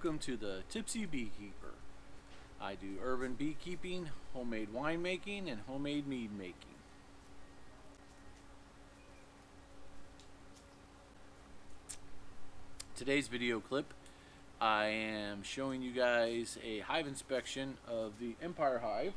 Welcome to the Tipsy Beekeeper. I do urban beekeeping, homemade winemaking, and homemade mead making. Today's video clip, I am showing you guys a hive inspection of the Empire Hive.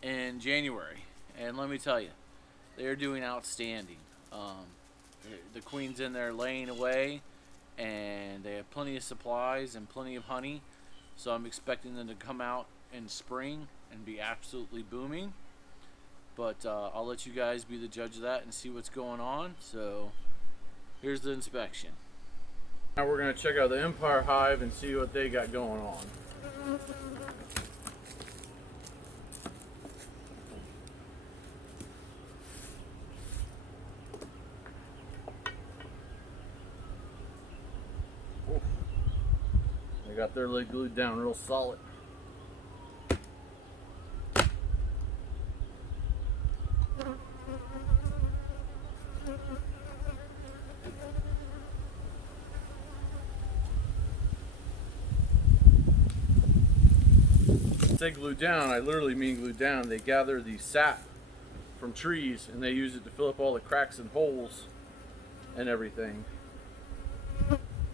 In January, and let me tell you, they're doing outstanding. The queen's in there laying away, and they have plenty of supplies and plenty of honey, so I'm expecting them to come out in spring and be absolutely booming. But I'll let you guys be the judge of that and see what's going on. So here's the inspection. Now we're going to check out the Empire Hive and see what they got going on. They got their lid glued down real solid. When I say glued down, I literally mean glued down. They gather the sap from trees and they use it to fill up all the cracks and holes and everything.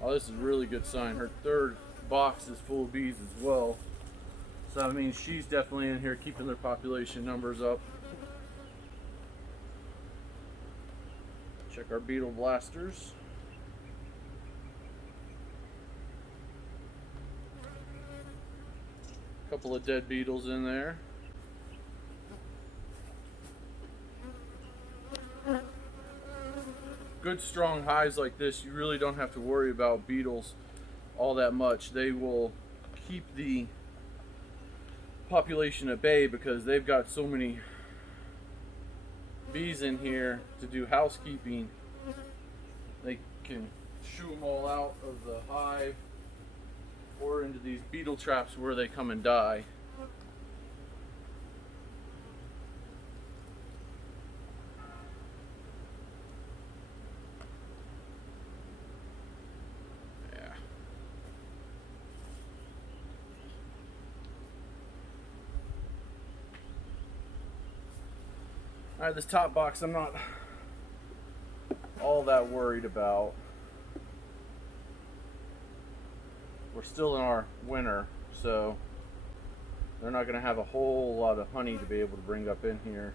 Oh, this is a really good sign. Her third box is full of bees as well, so that means she's definitely in here keeping their population numbers up. Check our beetle blasters. A couple of dead beetles in there. Good strong hives like this, you really don't have to worry about beetles all that much. They will keep the population at bay because they've got so many bees in here to do housekeeping. They can shoo them all out of the hive or into these beetle traps where they come and die. Alright, this top box I'm not all that worried about. We're still in our winter, so they're not going to have a whole lot of honey to be able to bring up in here.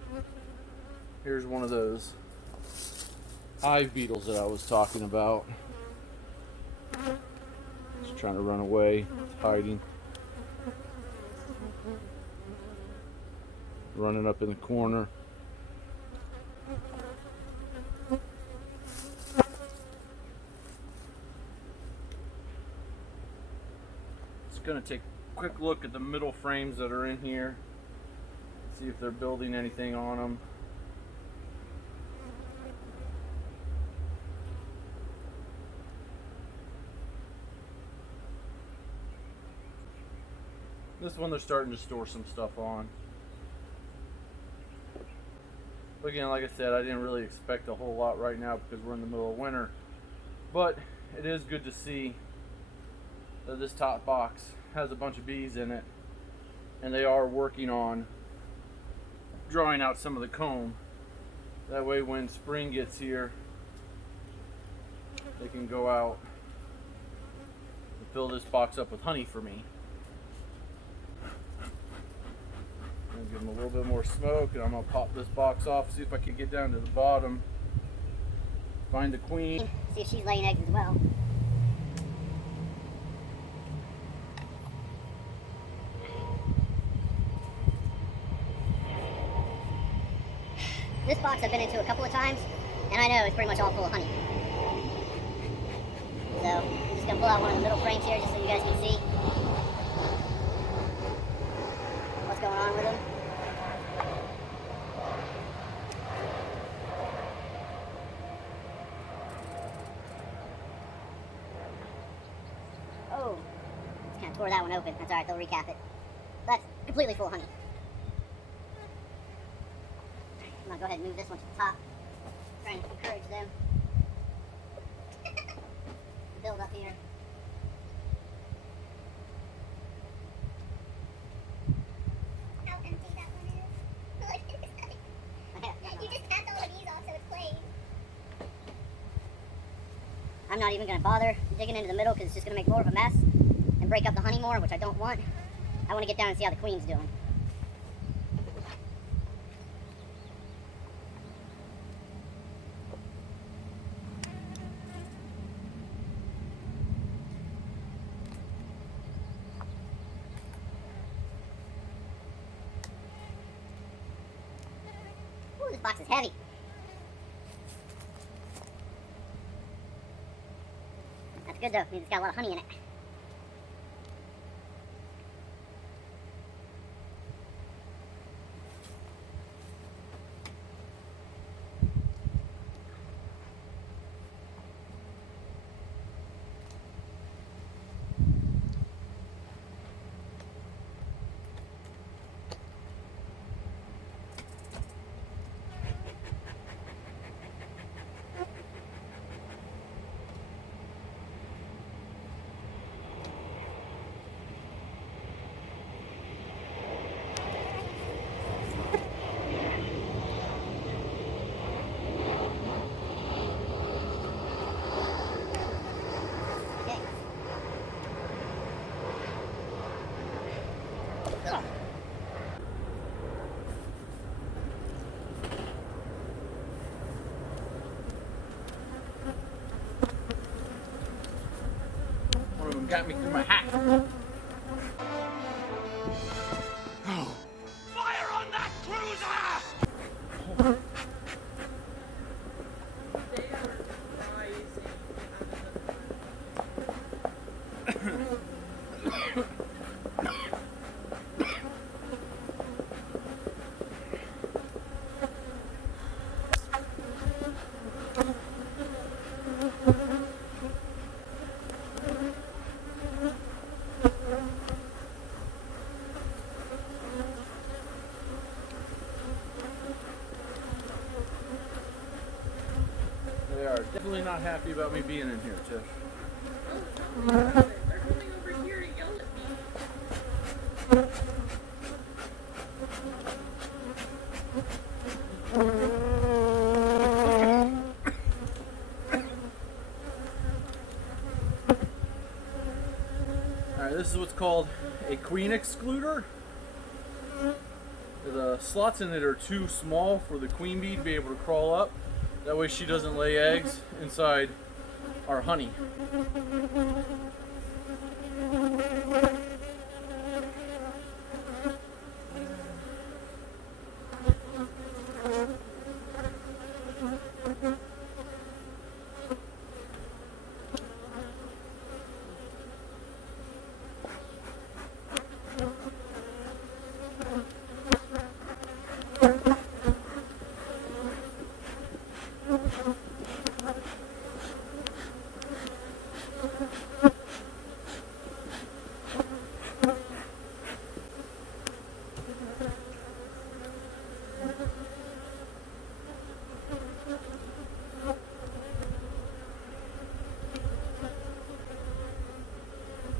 Here's one of those hive beetles that I was talking about. It's trying to run away, it's hiding. Running up in the corner. Going to take a quick look at the middle frames that are in here, see if they're building anything on them. This one they're starting to store some stuff on. But again, like I said, I didn't really expect a whole lot right now because we're in the middle of winter, but it is good to see that this top box has a bunch of bees in it, and they are working on drawing out some of the comb. That way when spring gets here, they can go out and fill this box up with honey for me. I'm gonna give them a little bit more smoke, and I'm gonna pop this box off, see if I can get down to the bottom, find the queen. See if she's laying eggs as well. This box I've been into a couple of times, and I know it's pretty much all full of honey. So, I'm just going to pull out one of the middle frames here just so you guys can see what's going on with them. tore that one open. That's alright, they'll recap it. That's completely full of honey. I'm gonna go ahead and move this one to the top. Trying to encourage them to build up here. How empty that one is. Look, you just tapped all the bees off so it's plain. I'm not even going to bother digging into the middle because it's just going to make more of a mess and break up the honey more, which I don't want. I want to get down and see how the queen's doing. Ooh, this box is heavy. That's good though, means it's got a lot of honey in it. One of them got me through my hat. Oh. Fire on that cruiser! They are definitely not happy about me being in here, Tiff. They're coming over here to yell at me. Alright, this is what's called a queen excluder. The slots in it are too small for the queen bee to be able to crawl up. That way she doesn't lay eggs inside our honey.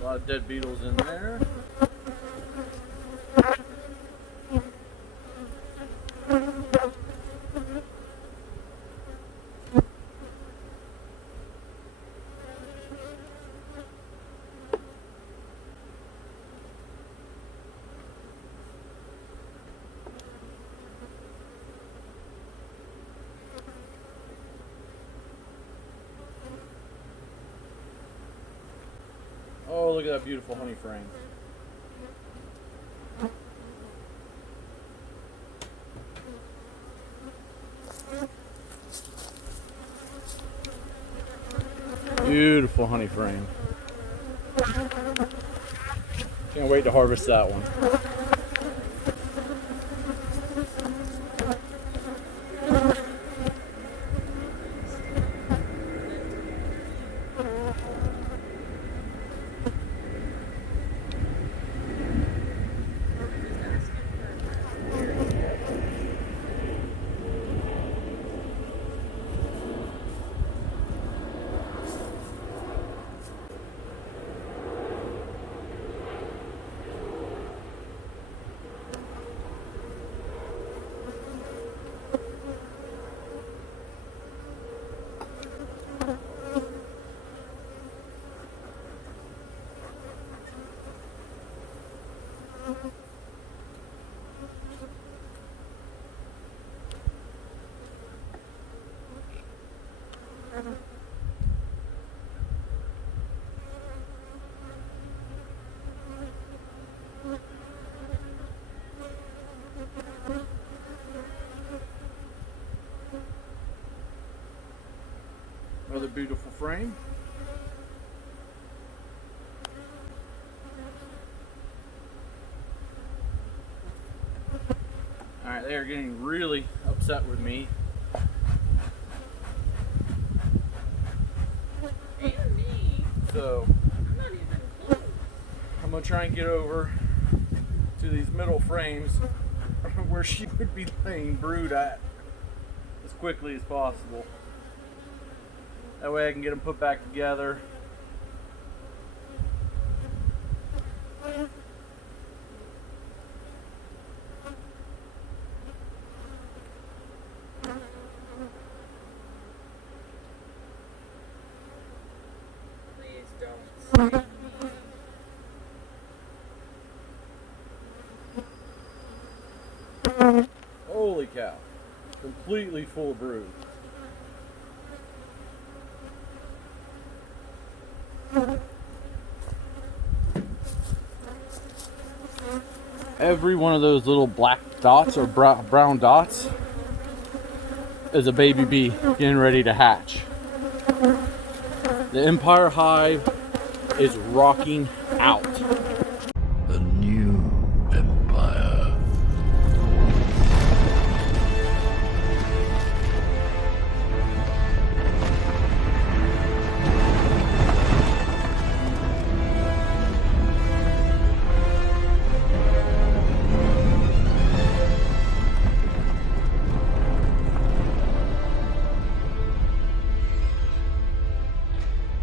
A lot of dead beetles in there. Oh, look at that beautiful honey frame. Beautiful honey frame. Can't wait to harvest that one. beautiful frame. Alright, they are getting really upset with me. And me. So I'm not even close. I'm gonna try and get over to these middle frames where she would be laying brood at as quickly as possible. That way I can get them put back together. Please don't save me. Holy cow. Completely full of brood. Every one of those little black dots or brown dots is a baby bee getting ready to hatch. The Empire Hive is rocking out. A new empire.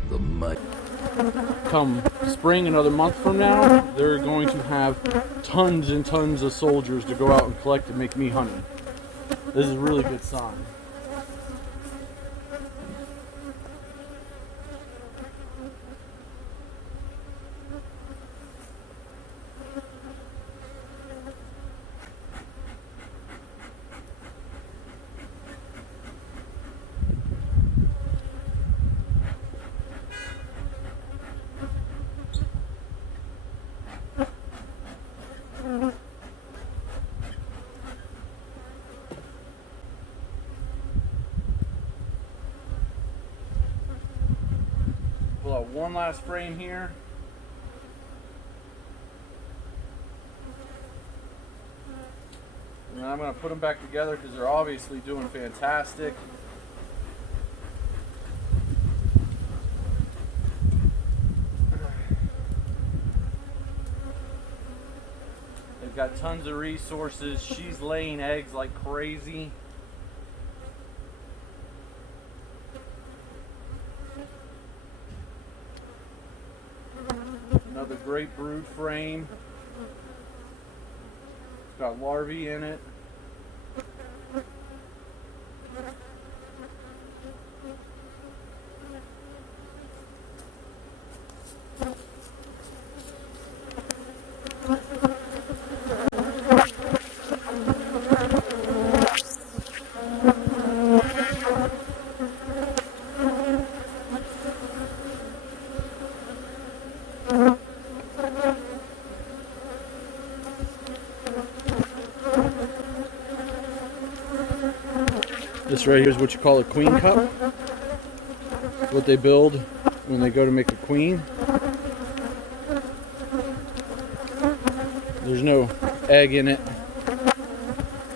The might. Come spring, another month from now, they're going to have tons and tons of soldiers to go out and collect and make me honey. This is a really good sign. Pull out one last frame here. And then I'm going to put them back together because they're obviously doing fantastic. They've got tons of resources. She's laying eggs like crazy. Another great brood frame. It's got larvae in it. This right here is what you call a queen cup. It's what they build when they go to make a queen. There's no egg in it,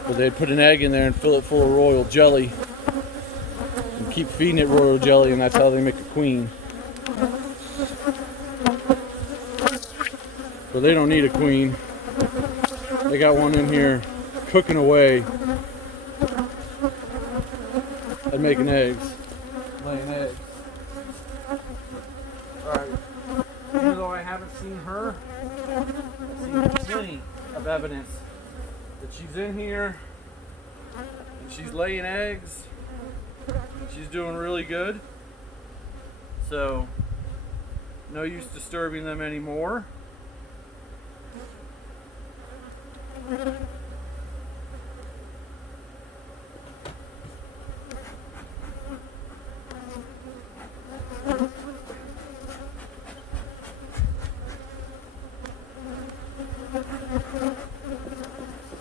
but they'd put an egg in there and fill it full of royal jelly and keep feeding it royal jelly, and that's how they make a queen. But they don't need a queen. They got one in here cooking away and making eggs, laying eggs. Alright, even though I haven't seen her, I've seen plenty of evidence that she's in here and she's laying eggs and she's doing really good. So, no use disturbing them anymore.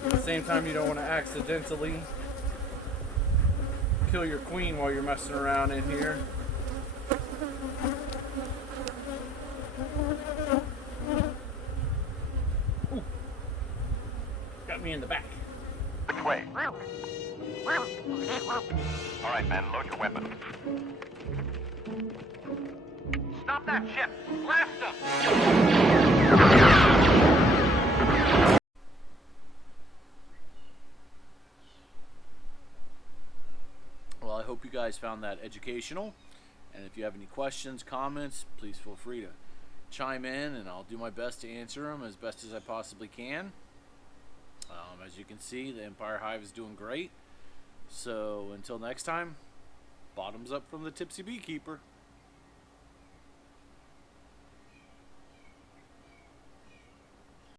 At the same time, you don't want to accidentally kill your queen while you're messing around in here. shot me in the back. Which way? All right, men, load your weapons. Stop that ship! Blast them! Well, I hope you guys found that educational. And if you have any questions, comments, please feel free to chime in, and I'll do my best to answer them as best as I possibly can. As you can see, the Empire Hive is doing great. So until next time, bottoms up from the Tipsy Beekeeper.